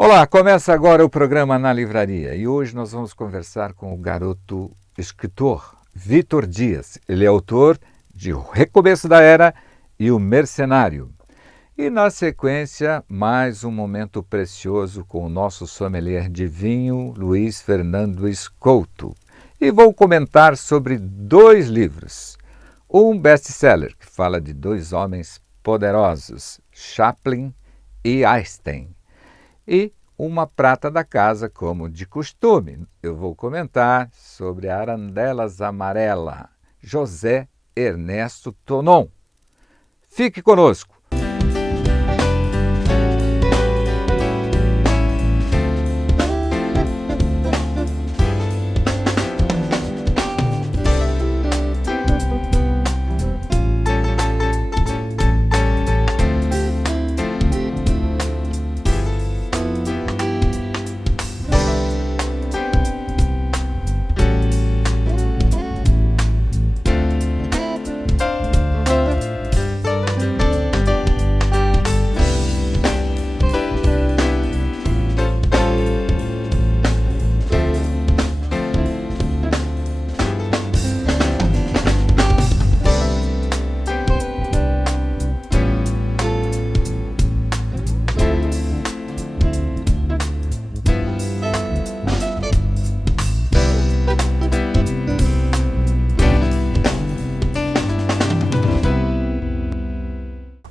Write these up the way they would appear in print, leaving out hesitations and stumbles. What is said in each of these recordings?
Olá, começa agora o programa Na Livraria e hoje nós vamos conversar com o garoto escritor Vitor Dias. Ele é autor de O Recomeço da Era e O Mercenário. E na sequência, mais um momento precioso com o nosso sommelier de vinho, Luiz Fernando Couto. E vou comentar sobre dois livros. Um best-seller que fala de dois homens poderosos, Chaplin e Einstein. E uma prata da casa, como de costume. Eu vou comentar sobre a Arandelas Amarela, José Ernesto Tonon. Fique conosco.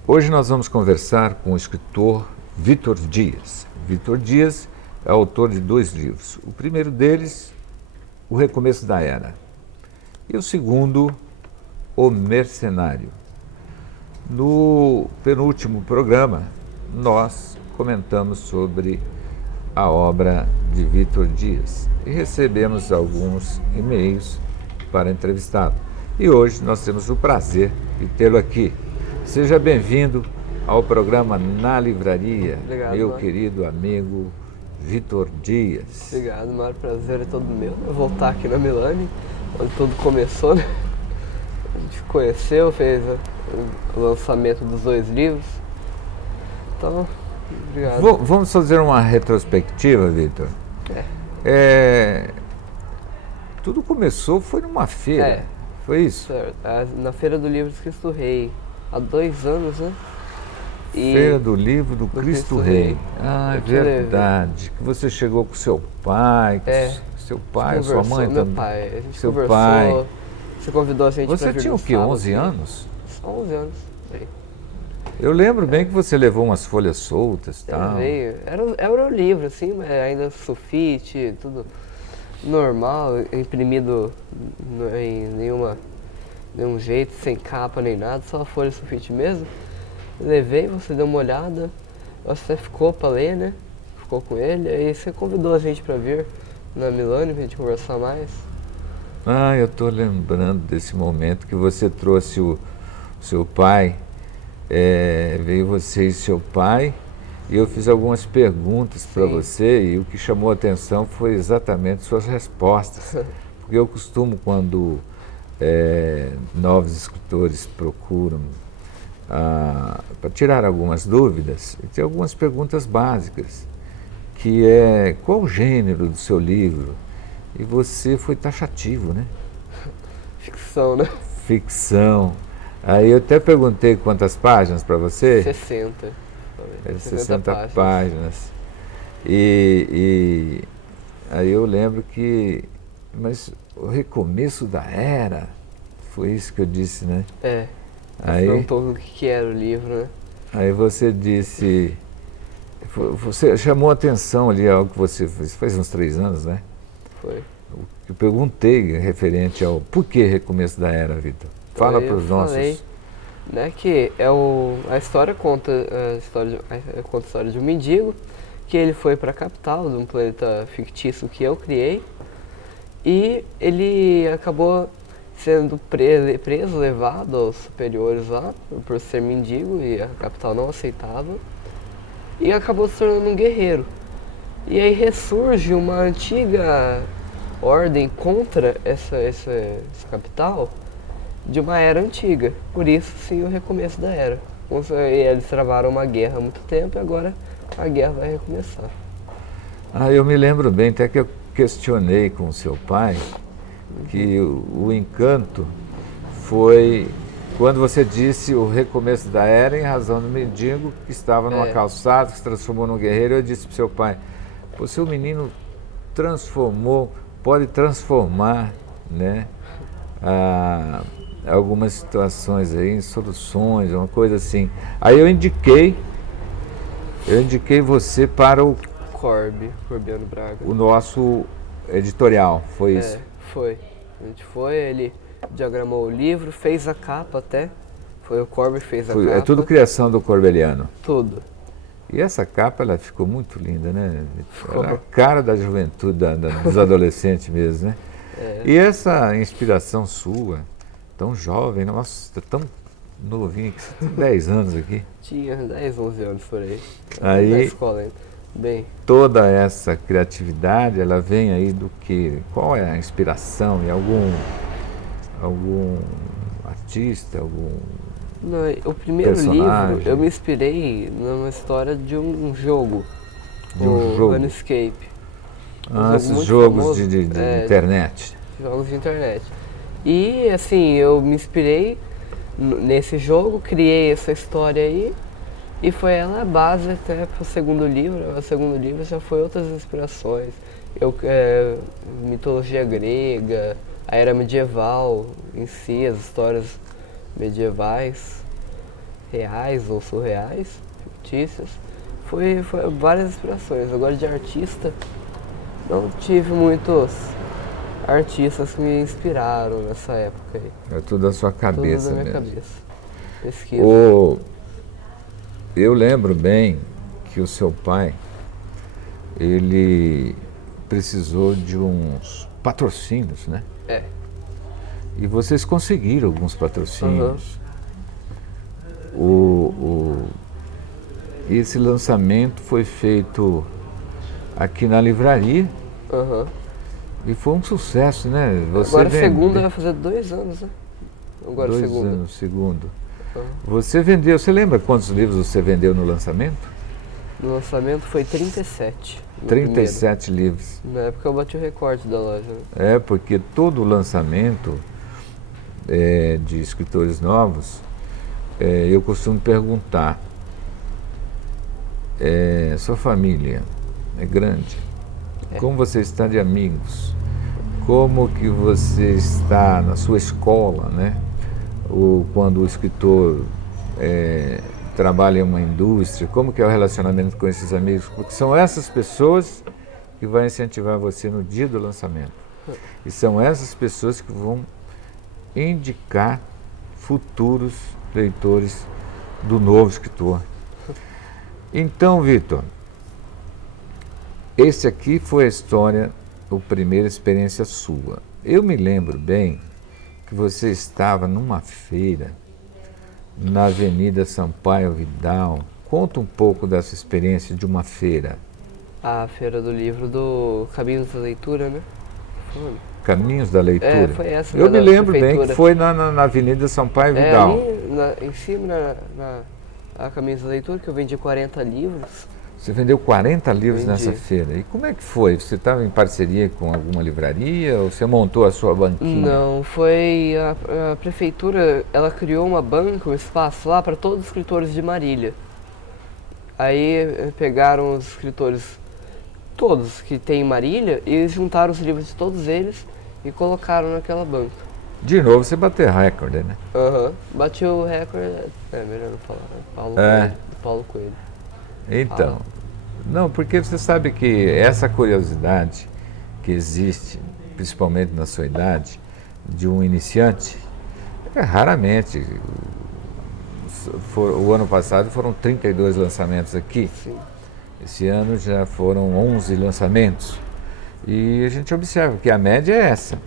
Hoje nós vamos conversar com o escritor Vitor Dias. Vitor Dias é autor de dois livros. O primeiro deles, O Recomeço da Era, e o segundo, O Mercenário. No penúltimo programa, nós comentamos sobre a obra de Vitor Dias e recebemos alguns e-mails para entrevistá-lo. E hoje nós temos o prazer de tê-lo aqui. Seja bem-vindo ao programa Na Livraria. Obrigado, meu Mário. querido amigo Vitor Dias. Obrigado, Mário. Prazer é todo meu voltar aqui na Milani, onde tudo começou, né? A gente conheceu, fez o lançamento dos dois livros. Então, obrigado. Vamos fazer uma retrospectiva, Vitor. Tudo começou, foi numa feira, foi isso? Certo. Na Feira do Livro do Cristo Rei, há 2 anos, né? Feira do Livro do Cristo Rei. Ah, é verdade. Que você chegou com seu pai, seu pai, sua mãe meu também. Pai. A gente Seu conversou, pai. Você convidou a gente Você pra vir tinha no o quê, sábado, 11 né? anos? Só 11 anos. Aí. Eu lembro bem que você levou umas folhas soltas e tal. Era o livro, assim, mas ainda sulfite, tudo normal, imprimido em nenhum jeito, sem capa nem nada, só folha sulfite mesmo. Levei, você deu uma olhada, você ficou pra ler, né? Ficou com ele, aí você convidou a gente pra vir na Milani pra gente conversar mais. Ah, eu estou lembrando desse momento que você trouxe o seu pai, veio você e seu pai, e eu fiz algumas perguntas para você, e o que chamou a atenção foi exatamente suas respostas. Porque eu costumo, quando novos escritores procuram para tirar algumas dúvidas, tem algumas perguntas básicas, que é qual o gênero do seu livro? E você foi taxativo, né? Ficção, né? Ficção. Aí eu até perguntei quantas páginas para você. 60. 60 páginas. E aí eu lembro que... Mas o recomeço da era, foi isso que eu disse, né? Aí perguntou o que era o livro, né? Aí você disse... Você chamou a atenção ali algo que você fez faz uns 3 anos, né? Foi. Eu perguntei referente ao porquê Recomeço da Era, Vitor. Fala para os nossos... Falei, né, que a história conta a história de um mendigo, que ele foi para a capital de um planeta fictício que eu criei, e ele acabou sendo preso, levado aos superiores lá, por ser mendigo, e a capital não aceitava, e acabou se tornando um guerreiro. E aí ressurge uma antiga ordem contra essa capital de uma era antiga. Por isso, sim, o recomeço da era. Eles travaram uma guerra há muito tempo e agora a guerra vai recomeçar. Eu me lembro bem, até que eu questionei com o seu pai, que o encanto foi quando você disse o recomeço da era em razão do mendigo que estava numa calçada, que se transformou num guerreiro. Eu disse para o seu pai, o seu menino transformou, pode transformar, né, algumas situações aí em soluções, uma coisa assim. Aí eu indiquei você para Corbiano Braga. o nosso editorial, foi isso? Foi. A gente foi, ele diagramou o livro, fez a capa até. Foi o Corby que fez a capa. É tudo criação do Corbeliano. Tudo. E essa capa, ela ficou muito linda, né? Ficou. Era a cara da juventude, dos adolescentes mesmo, né? E essa inspiração sua, tão jovem, nossa, tão novinho, que você tem 10 anos aqui. Tinha 10, 11 anos por aí. Aí, na escola ainda. Bem, toda essa criatividade, ela vem aí do que? Qual é a inspiração? E algum artista, não, o primeiro personagem? livro eu me inspirei numa história de um jogo. De um jogo? Runescape. Esses muito jogos famoso, de internet. Jogos de internet. E assim, eu me inspirei nesse jogo, criei essa história aí. E foi ela a base até para o segundo livro. O segundo livro já foi outras inspirações. Mitologia grega, a era medieval em si, as histórias medievais, reais ou surreais, fictícias. Foi várias inspirações. Agora de artista, não tive muitos artistas que me inspiraram nessa época aí. É tudo da sua cabeça tudo da minha mesmo. cabeça. Pesquisa. Eu lembro bem que o seu pai, ele precisou de uns patrocínios, né? E vocês conseguiram alguns patrocínios. Esse lançamento foi feito aqui na livraria. E foi um sucesso, né? Agora segunda vai fazer 2 anos, né? Agora 2 segunda. anos, segundo. Você vendeu, você lembra quantos livros você vendeu no lançamento? No lançamento foi 37. 37 livros. Na época eu bati o recorde da loja. Né? Porque todo lançamento de escritores novos, eu costumo perguntar, sua família é grande? Como você está de amigos? Como que você está na sua escola, né? Ou quando o escritor trabalha em uma indústria, como que é o relacionamento com esses amigos? Porque são essas pessoas que vão incentivar você no dia do lançamento. E são essas pessoas que vão indicar futuros leitores do novo escritor. Então, Vitor, esse aqui foi a história, a primeira experiência sua. Eu me lembro bem que você estava numa feira na Avenida Sampaio Vidal. Conta um pouco dessa experiência de uma feira. A feira do livro do Caminhos da Leitura, né? Caminhos da Leitura? Foi essa. Eu me lembro bem que foi na Avenida Sampaio Vidal. Ali, em cima, na Caminhos da Leitura, que eu vendi 40 livros. Você vendeu 40 livros nessa feira. E como é que foi? Você estava em parceria com alguma livraria ou você montou a sua banquinha? Não, foi a prefeitura, ela criou uma banca, um espaço lá para todos os escritores de Marília. Aí pegaram os escritores, todos que tem em Marília, e juntaram os livros de todos eles e colocaram naquela banca. De novo você bateu recorde, né? Bati o recorde, melhor não falar, Paulo Coelho. Então, não, porque você sabe que essa curiosidade que existe, principalmente na sua idade, de um iniciante, raramente. O ano passado foram 32 lançamentos aqui. Sim. Esse ano já foram 11 lançamentos. E a gente observa que a média é essa,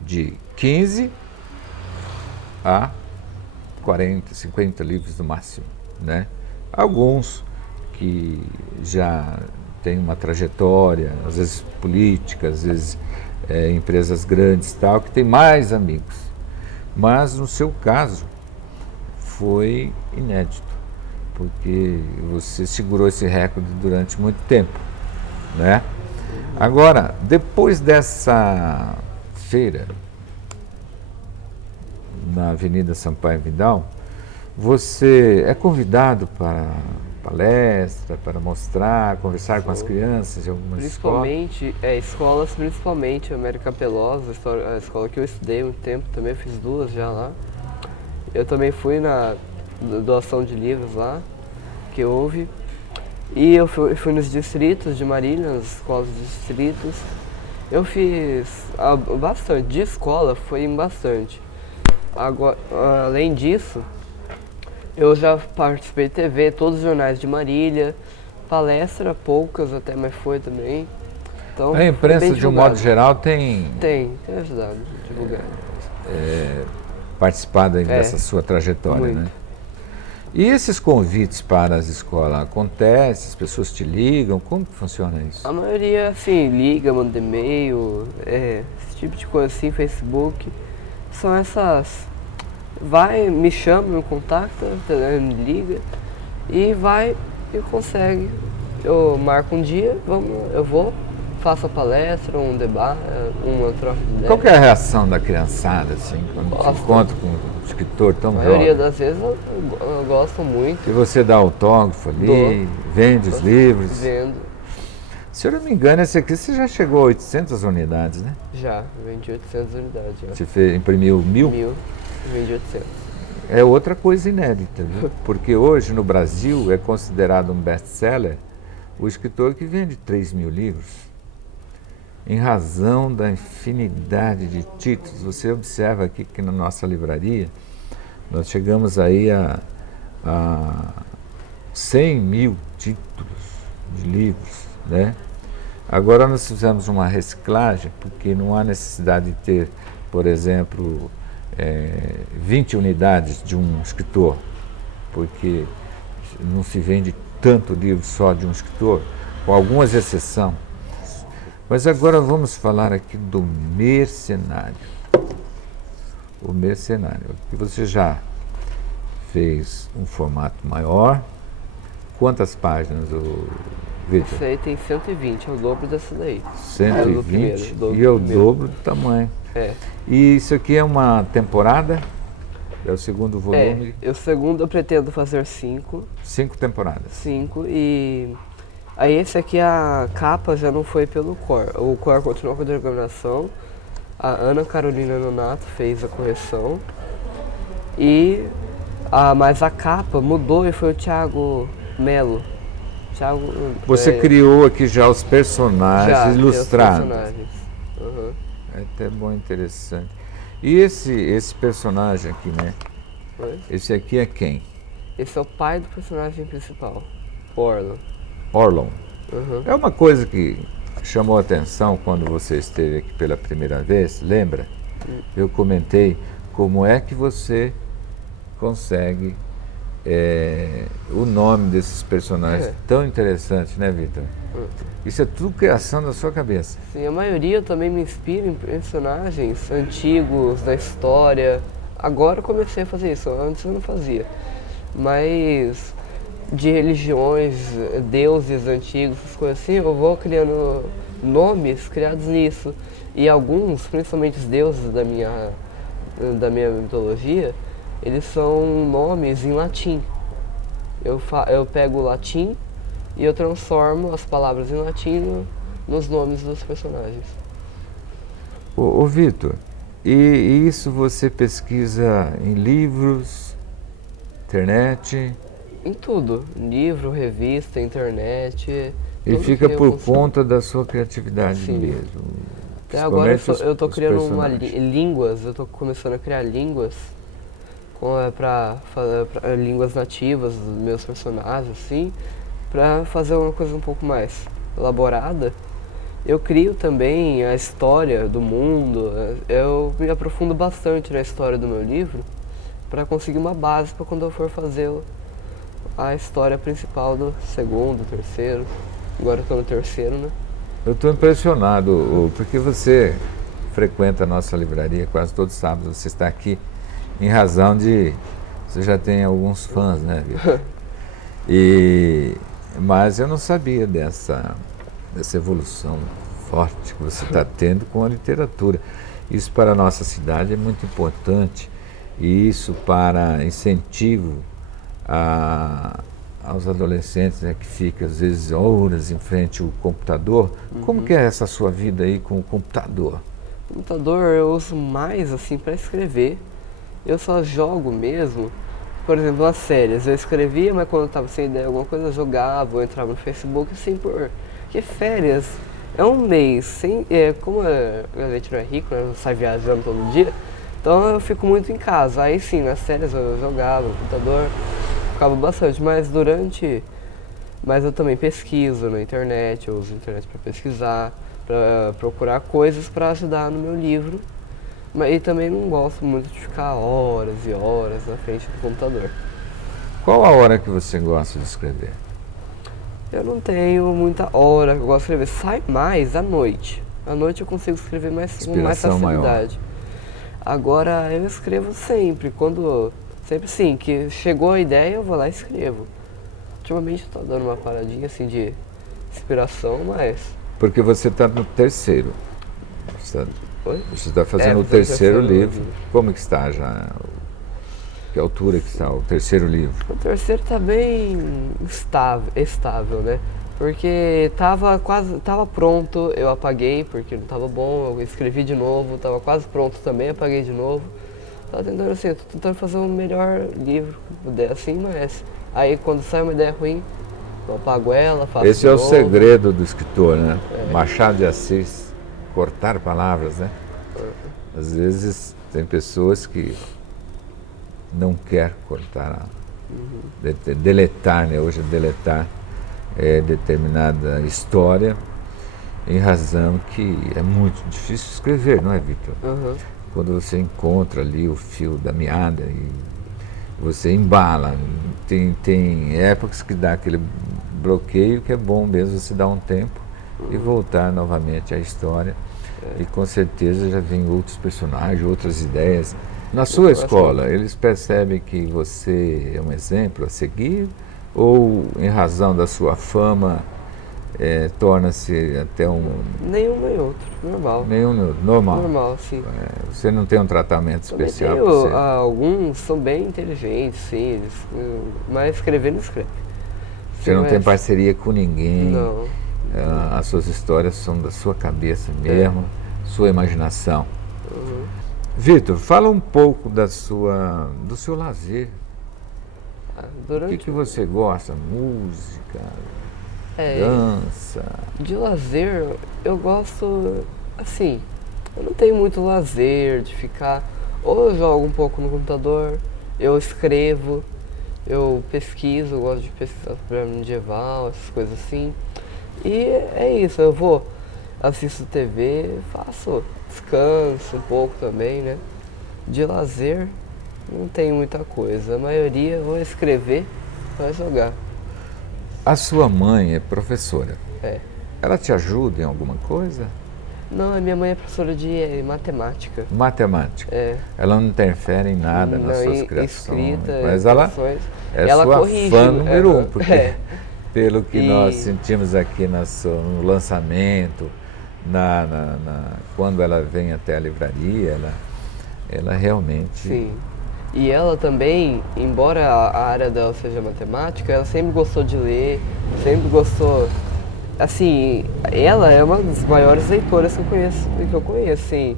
de 15 a 40, 50 livros no máximo, né? Alguns que já têm uma trajetória, às vezes política, às vezes empresas grandes tal, que têm mais amigos. Mas no seu caso foi inédito, porque você segurou esse recorde durante muito tempo. né? Agora, depois dessa feira na Avenida Sampaio Vidal, você é convidado para palestra, para mostrar, conversar com as crianças em algumas escolas? Principalmente, escolas, principalmente América Pelosa, a escola que eu estudei muito tempo, também fiz 2 já lá. Eu também fui na doação de livros lá, que houve. E eu fui nos distritos de Marília, nas escolas de distritos. Eu fiz bastante, de escola foi bastante. Agora, além disso, eu já participei de TV, todos os jornais de Marília, palestra, poucas até, mas foi também. Então, A imprensa, de um modo geral, tem tem ajudado a divulgar. participado aí dessa sua trajetória, muito. né? E esses convites para as escolas acontecem? As pessoas te ligam? Como que funciona isso? A maioria, assim, liga, manda e-mail, esse tipo de coisa assim, Facebook. São essas... Vai, me chama, me contacta, me liga e vai e consegue. Eu marco um dia, eu vou, faço a palestra, um debate, uma troca de ideia. Qual que é a reação da criançada, assim, quando Gosta. se encontra com um escritor tão A maioria jovem? das vezes eu gosto muito. E você dá autógrafo ali, Dou. vende os livros? Vendo, Se eu não me engano, esse aqui você já chegou a 800 unidades, né? já, vendi 800 unidades. Já. Você imprimiu 1000? 1000, vendi 800. É outra coisa inédita, viu? Porque hoje no Brasil é considerado um best-seller o escritor que vende 3.000 livros. Em razão da infinidade de títulos, você observa aqui que na nossa livraria nós chegamos aí a 100.000 títulos de livros, né? Agora nós fizemos uma reciclagem, porque não há necessidade de ter, por exemplo, 20 unidades de um escritor, porque não se vende tanto livro só de um escritor, com algumas exceções. Mas agora vamos falar aqui do Mercenário. O Mercenário, que você já fez um formato maior. Quantas páginas, Vitor? Esse aí tem 120, é o dobro dessa daí. 120 e é o dobro do tamanho. É. E isso aqui é uma temporada? É o segundo volume? O segundo eu pretendo fazer 5. 5 temporadas. 5 e... Aí esse aqui, a capa já não foi pelo Cor. O Cor continuou com a diagramação. A Ana Carolina Nonato fez a correção. Mas a capa mudou e foi o Thiago Melo. Você criou aqui já os personagens ilustrados. Os personagens. Uhum. É até bom, interessante. E esse personagem aqui, né? Oi? Esse aqui é quem? Esse é o pai do personagem principal, Orlon. Orlon. Uhum. É uma coisa que chamou a atenção quando você esteve aqui pela primeira vez, lembra? Eu comentei como é que você consegue o nome desses personagens tão interessantes, né, Vitor? Isso é tudo criação da sua cabeça. Sim, a maioria também me inspira em personagens antigos da história. Agora eu comecei a fazer isso, antes eu não fazia. Mas de religiões, deuses antigos, essas coisas assim, eu vou criando nomes criados nisso. E alguns, principalmente os deuses da minha mitologia, eles são nomes em latim. Eu pego o latim e eu transformo as palavras em latim nos nomes dos personagens. Ô Vitor, e isso você pesquisa em livros, internet? Em tudo. Livro, revista, internet. E fica por conta da sua criatividade mesmo. Até agora eu tô criando línguas, eu tô começando a criar línguas para línguas nativas dos meus personagens, assim, para fazer uma coisa um pouco mais elaborada. Eu crio também a história do mundo, eu me aprofundo bastante na história do meu livro para conseguir uma base para quando eu for fazer a história principal do segundo, terceiro. Agora eu tô no terceiro, né? Eu estou impressionado, porque você frequenta a nossa livraria quase todos os sábados, você está aqui em razão de... Você já tem alguns fãs, né, Vitor? Mas eu não sabia dessa evolução forte que você está tendo com a literatura. Isso para a nossa cidade é muito importante, e isso para incentivo aos adolescentes, né, que ficam às vezes horas em frente ao computador. Como que é essa sua vida aí com o computador? O computador eu uso mais assim para escrever. Eu só jogo mesmo, por exemplo, nas férias. Eu escrevia, mas quando eu estava sem ideia alguma coisa, eu jogava, eu entrava no Facebook, assim, porque férias é um mês, sem, como a gente não é rico, né, não sai viajando todo dia, então eu fico muito em casa. Aí sim, nas férias eu jogava no computador, ficava bastante, mas eu também pesquiso na internet, eu uso a internet para pesquisar, para procurar coisas para ajudar no meu livro. E também não gosto muito de ficar horas e horas na frente do computador. Qual a hora que você gosta de escrever? Eu não tenho muita hora que eu gosto de escrever, sai mais à noite. À noite eu consigo escrever com mais Inspiração facilidade. Agora eu escrevo sempre, sempre sim, que chegou a ideia eu vou lá e escrevo. Ultimamente estou dando uma paradinha assim de inspiração, mas... Porque você está no terceiro. Oi? Você está fazendo o terceiro livro. Como que está já? Que altura que está o terceiro livro? O terceiro está bem estável, né? Porque tava pronto, eu apaguei porque não estava bom, eu escrevi de novo, estava quase pronto também, apaguei de novo. Tava tentando assim, tô tentando fazer um melhor livro, assim, mas aí quando sai uma ideia ruim, eu apago ela, faço Esse de é o novo. segredo do escritor, né? Machado de Assis, cortar palavras, né? Às vezes tem pessoas que não querem cortar, deletar, né? Hoje deletar determinada história, em razão que é muito difícil escrever, não é, Victor? Quando você encontra ali o fio da meada e você embala, tem épocas que dá aquele bloqueio que é bom mesmo você dar um tempo e voltar novamente à história. E com certeza já vem outros personagens, outras ideias. Na sua escola, eles percebem que você é um exemplo a seguir? Ou, em razão da sua fama, torna-se até um... Nenhum nem outro, normal. Normal? Normal, sim. Você não tem um tratamento especial Também para você? Alguns são bem inteligentes, sim, mas escrever não escreve. Você não tem parceria com ninguém? Não. As suas histórias são da sua cabeça mesmo, sua imaginação. Victor, fala um pouco do seu lazer. O que você gosta? Música, dança? De lazer, eu gosto, assim, eu não tenho muito lazer de ficar, ou eu jogo um pouco no computador, eu escrevo, eu pesquiso, eu gosto de pesquisar sobre medieval, essas coisas assim. E é isso, eu vou, assisto TV, descanso um pouco também, né? De lazer, não tem muita coisa. A maioria eu vou escrever, vai jogar. A sua mãe é professora? É. Ela te ajuda em alguma coisa? Não, a minha mãe é professora de matemática. Matemática? É. Ela não interfere em nada nas suas criações, escrita, mas ela é ela sua corrige, fã número um, porque pelo que E- nós sentimos aqui no lançamento, quando ela vem até a livraria, ela realmente... Sim. E ela também, embora a área dela seja matemática, ela sempre gostou de ler, sempre gostou... Assim, ela é uma das maiores leitoras que eu conheço, assim.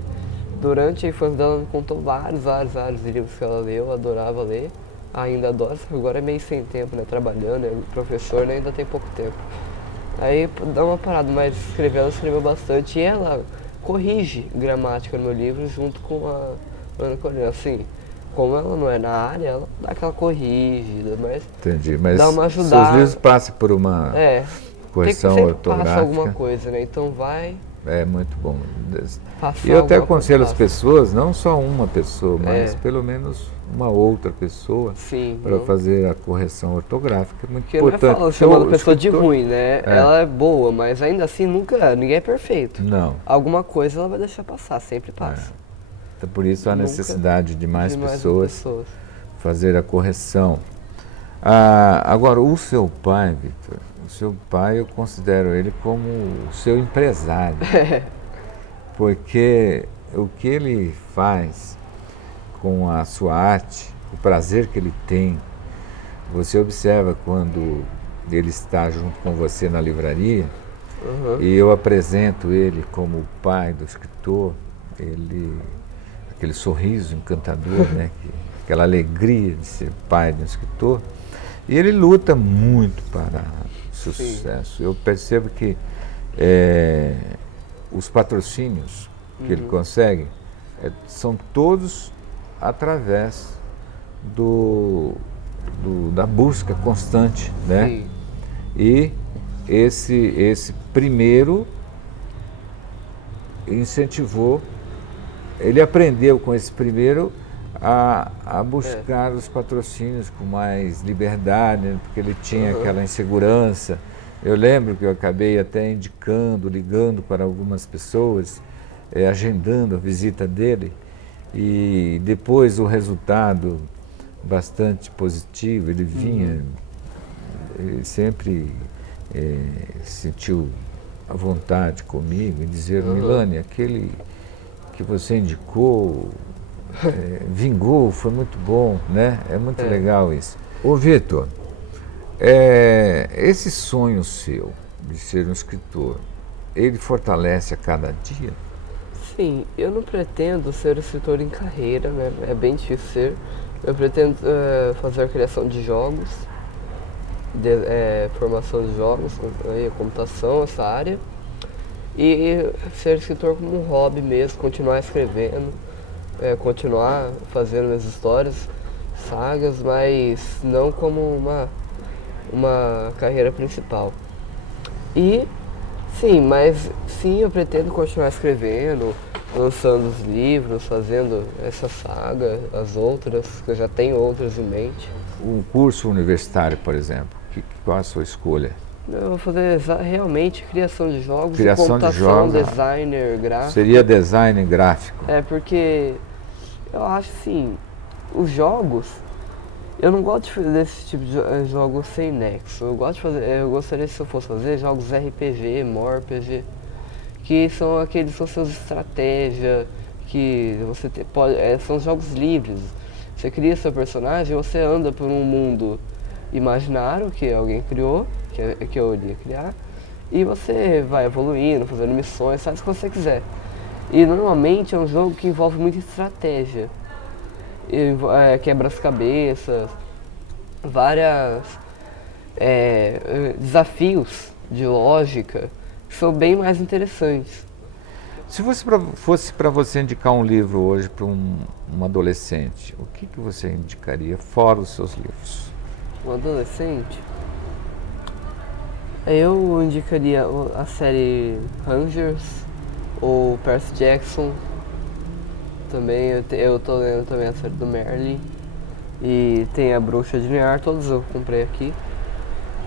Durante a infância dela, ela me contou vários livros que ela leu, adorava ler. Ainda adora, só que agora é meio sem tempo, né? Trabalhando, é professor, né? Ainda tem pouco tempo. Aí dá uma parada, mas ela escreveu bastante. E ela corrige gramática no meu livro junto com a Ana Corina. Assim, como ela não é na área, ela dá aquela corrigida, mas... Entendi, mas dá uma ajudada. seus livros passam por uma correção sempre ortográfica. passa alguma coisa, né? Então vai... É muito bom. passar E eu até alguma aconselho coisa, as pessoas, não só uma pessoa, mas É. pelo menos uma outra pessoa, Sim, para fazer a correção ortográfica. É muito porque não é importante. falando porque chamando o pessoa de escritor- ruim, né? Ela é boa, mas ainda assim ninguém é perfeito. Não. Alguma coisa ela vai deixar passar, sempre passa. Então, por isso há Nunca necessidade de mais De mais pessoas pessoas. fazer a correção. Agora, o seu pai, Vitor, o seu pai eu considero ele como o seu empresário, porque o que ele faz com a sua arte, o prazer que ele tem, você observa quando ele está junto com você na livraria, e eu apresento ele como o pai do escritor, aquele sorriso encantador, né, aquela alegria de ser pai de um escritor, e ele luta muito para o seu sucesso. Eu percebo que os patrocínios que ele consegue são todos através da busca constante, né? Sim. E esse primeiro incentivou, ele aprendeu com esse primeiro a buscar os patrocínios com mais liberdade, né? Porque ele tinha aquela insegurança. Eu lembro que eu acabei até indicando, ligando para algumas pessoas, agendando a visita dele, e depois o resultado bastante positivo. Ele vinha, ele sempre sentiu a vontade comigo em dizer: Milani, aquele que você indicou vingou, foi muito bom, né? É muito legal isso. Ô Vitor, esse sonho seu de ser um escritor, ele fortalece a cada dia? Sim, eu não pretendo ser escritor em carreira, né? É bem difícil ser. Eu pretendo fazer a criação de jogos, formação de jogos, computação, essa área, e ser escritor como um hobby mesmo, continuar escrevendo, continuar fazendo minhas histórias, sagas, mas não como uma carreira principal. E sim, eu pretendo continuar escrevendo, lançando os livros, fazendo essa saga, as outras, que eu já tenho outras em mente. Um curso universitário, por exemplo, qual a sua escolha? Eu vou fazer realmente criação de jogos, Criação de computação, jogos, designer gráfico. Seria design gráfico. Porque eu acho assim, os jogos, eu não gosto desse tipo de jogos sem nexo. Eu gostaria, se eu fosse fazer, jogos RPG, MMORPG, que são aqueles que são estratégia, que você são jogos livres. Você cria seu personagem, você anda por um mundo imaginário que alguém criou, que eu iria criar, e você vai evoluindo, fazendo missões, faz o que você quiser. E normalmente é um jogo que envolve muita estratégia, quebra as cabeças, vários desafios de lógica que são bem mais interessantes. Se fosse para você indicar um livro hoje para um adolescente, o que você indicaria fora os seus livros? Um adolescente? Eu indicaria a série Rangers ou Percy Jackson. Também eu tô lendo também a série do Merlin. E tem a Bruxa de Niar, todos eu comprei aqui.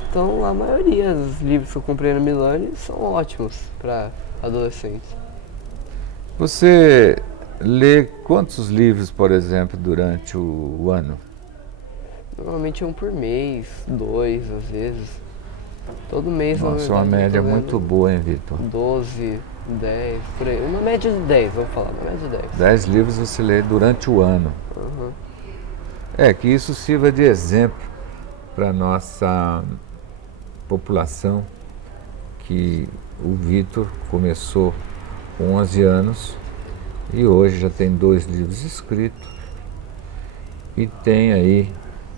Então a maioria dos livros que eu comprei na Milani são ótimos para adolescentes. Você lê quantos livros, por exemplo, durante o ano? Normalmente um por mês, 2 às vezes. Todo mês, na Nossa, verdade, uma média eu tô lendo muito boa, hein, Vitor? 12, 10, por aí. Uma média de 10, vamos falar, uma média de 10. 10 livros você lê durante o ano. Que isso sirva de exemplo para a nossa população, que o Vitor começou com 11 anos e hoje já tem 2 livros escritos e tem aí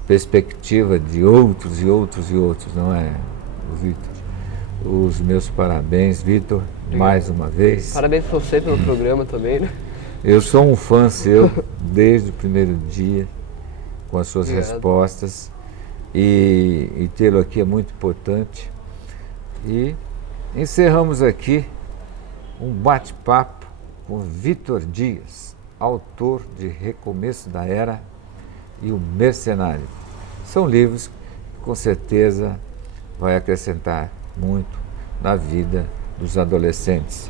perspectiva de outros e outros e outros, não é, Vitor? Os meus parabéns, Vitor, mais uma vez. Parabéns para você pelo programa também, né? Eu sou um fã seu desde o primeiro dia, com as suas Obrigado. respostas, e tê-lo aqui é muito importante. E encerramos aqui um bate-papo com Vitor Dias, autor de Recomeço da Era e O Mercenário. São livros que com certeza vai acrescentar muito na vida dos adolescentes.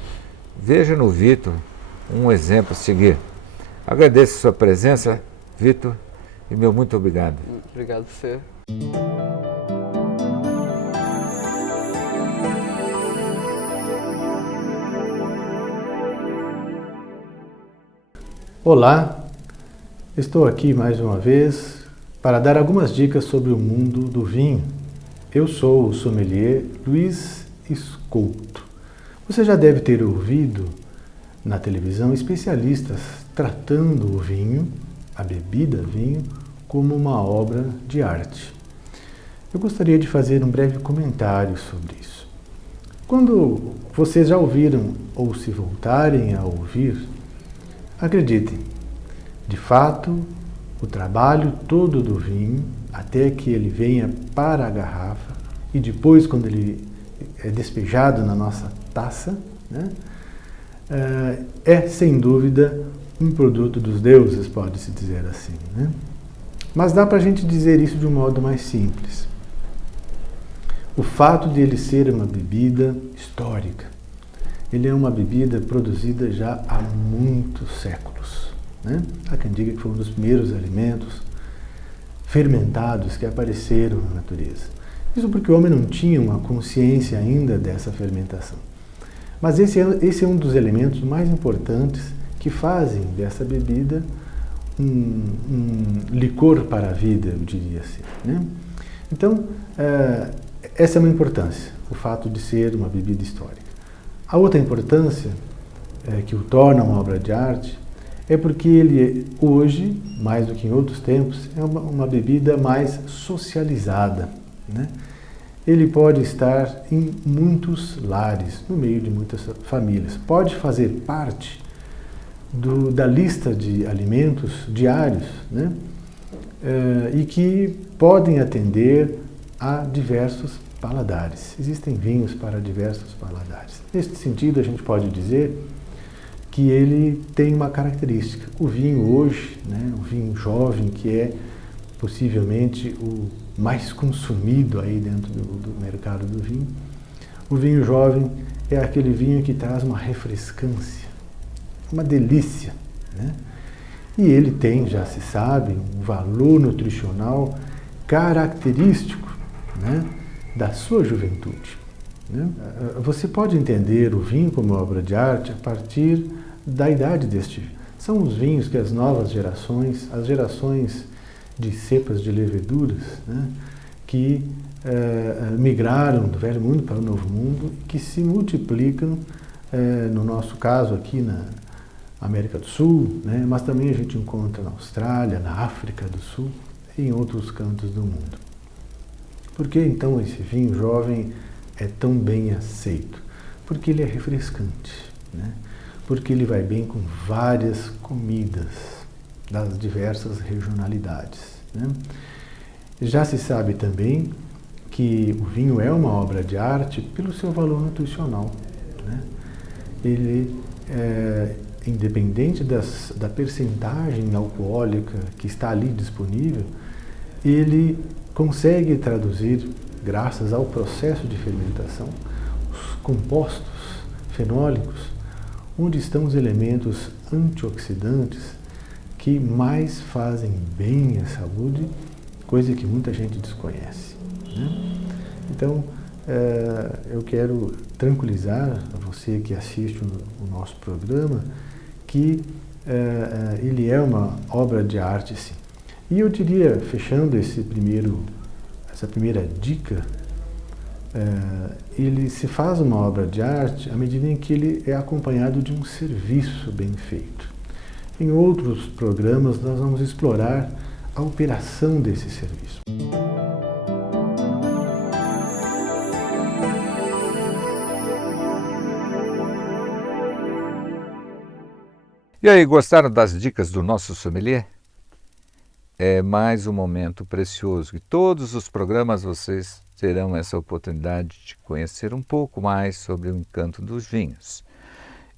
Veja no Vitor um exemplo a seguir. Agradeço a sua presença, Vitor, e meu muito obrigado. Obrigado a você. Olá, estou aqui mais uma vez para dar algumas dicas sobre o mundo do vinho. Eu sou o sommelier Luiz Escolto. Você já deve ter ouvido na televisão especialistas tratando o vinho, a bebida vinho, como uma obra de arte. Eu gostaria de fazer um breve comentário sobre isso. Quando vocês já ouviram ou se voltarem a ouvir, acreditem, de fato, o trabalho todo do vinho, até que ele venha para a garrafa e depois quando ele é despejado na nossa taça, né, é sem dúvida um produto dos deuses, pode-se dizer assim, né? Mas dá para a gente dizer isso de um modo mais simples. O fato de ele ser uma bebida histórica, ele é uma bebida produzida já há muitos séculos, né? Há quem diga que foi um dos primeiros alimentos fermentados que apareceram na natureza. Isso porque o homem não tinha uma consciência ainda dessa fermentação. Mas esse é um dos elementos mais importantes que fazem dessa bebida um licor para a vida, eu diria assim, né? Então, essa é uma importância, o fato de ser uma bebida histórica. A outra importância que o torna uma obra de arte é porque ele, hoje, mais do que em outros tempos, é uma bebida mais socializada, né? Ele pode estar em muitos lares, no meio de muitas famílias. Pode fazer parte da lista de alimentos diários, né? E que podem atender a diversos paladares. Existem vinhos para diversos paladares. Neste sentido, a gente pode dizer que ele tem uma característica. O vinho hoje, né, o vinho jovem, que é possivelmente o mais consumido aí dentro do mercado do vinho, o vinho jovem é aquele vinho que traz uma refrescância, uma delícia, né? E ele tem, já se sabe, um valor nutricional característico, né, da sua juventude, né? Você pode entender o vinho como obra de arte a partir da idade deste vinho. São os vinhos que as novas gerações, as gerações de cepas de leveduras, né, que migraram do velho mundo para o novo mundo, que se multiplicam, no nosso caso aqui na América do Sul, né, mas também a gente encontra na Austrália, na África do Sul e em outros cantos do mundo. Por que então esse vinho jovem é tão bem aceito? Porque ele é refrescante, né? Porque ele vai bem com várias comidas das diversas regionalidades, né? Já se sabe também que o vinho é uma obra de arte pelo seu valor nutricional, né? Ele, independente da percentagem alcoólica que está ali disponível, ele consegue traduzir, graças ao processo de fermentação, os compostos fenólicos, onde estão os elementos antioxidantes que mais fazem bem à saúde, coisa que muita gente desconhece, né? Então, eu quero tranquilizar a você que assiste o nosso programa que ele é uma obra de arte, sim. E eu diria, fechando essa primeira dica, ele se faz uma obra de arte à medida em que ele é acompanhado de um serviço bem feito. Em outros programas, nós vamos explorar a operação desse serviço. E aí, gostaram das dicas do nosso sommelier? É mais um momento precioso e todos os programas vocês terão essa oportunidade de conhecer um pouco mais sobre o encanto dos vinhos.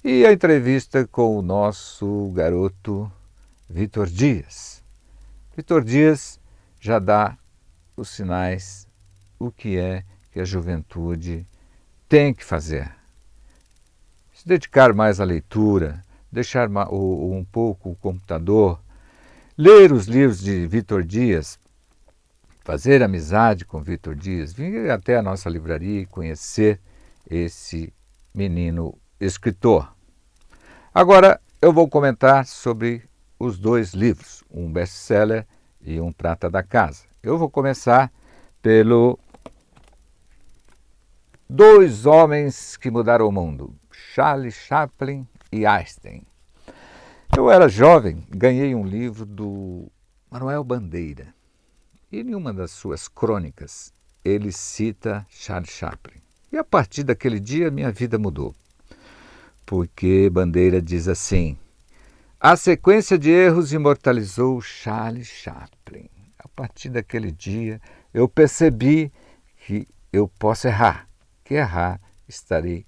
E a entrevista com o nosso garoto Vitor Dias. Vitor Dias já dá os sinais o que é que a juventude tem que fazer. Se dedicar mais à leitura, deixar um pouco o computador, ler os livros de Vitor Dias fazer amizade com Vitor Dias, vir até a nossa livraria e conhecer esse menino escritor. Agora eu vou comentar sobre os dois livros, um best-seller e um Prata da Casa. Eu vou começar pelo Dois Homens que Mudaram o Mundo, Charlie Chaplin e Einstein. Eu era jovem, ganhei um livro do Manuel Bandeira. E em uma das suas crônicas, ele cita Charlie Chaplin. E a partir daquele dia, minha vida mudou. Porque Bandeira diz assim: a sequência de erros imortalizou Charlie Chaplin. A partir daquele dia, eu percebi que eu posso errar. Que errar, estarei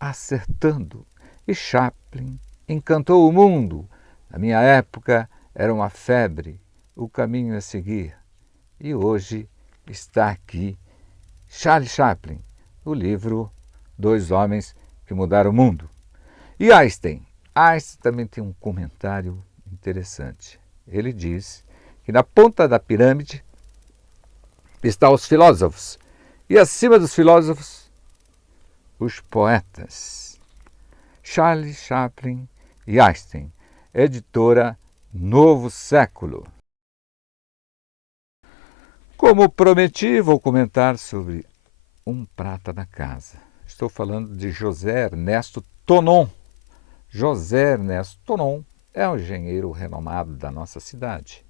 acertando. E Chaplin encantou o mundo. Na minha época, era uma febre. O caminho a seguir. E hoje está aqui Charlie Chaplin, o livro Dois Homens que Mudaram o Mundo. E Einstein? Einstein também tem um comentário interessante. Ele diz que na ponta da pirâmide estão os filósofos e acima dos filósofos, os poetas. Charlie Chaplin e Einstein, editora Novo Século. Como prometi, vou comentar sobre um Prata da Casa. Estou falando de José Ernesto Tonon. José Ernesto Tonon é um engenheiro renomado da nossa cidade.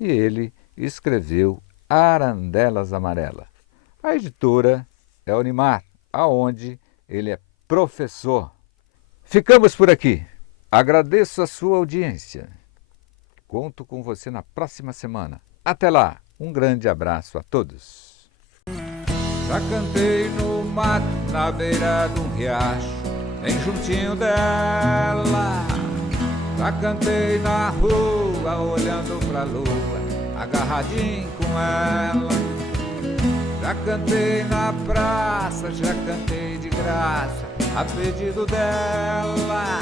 E ele escreveu Arandelas Amarelas. A editora é Unimar, aonde ele é professor. Ficamos por aqui. Agradeço a sua audiência. Conto com você na próxima semana. Até lá! Um grande abraço a todos. Já cantei no mato, na beira de um riacho, bem juntinho dela. Já cantei na rua, olhando pra lua, agarradinho com ela. Já cantei na praça, já cantei de graça, a pedido dela.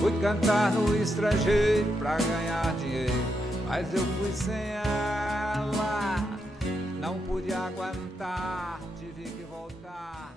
Fui cantar no estrangeiro pra ganhar dinheiro, mas eu fui sem ela. Não pude aguentar, tive que voltar.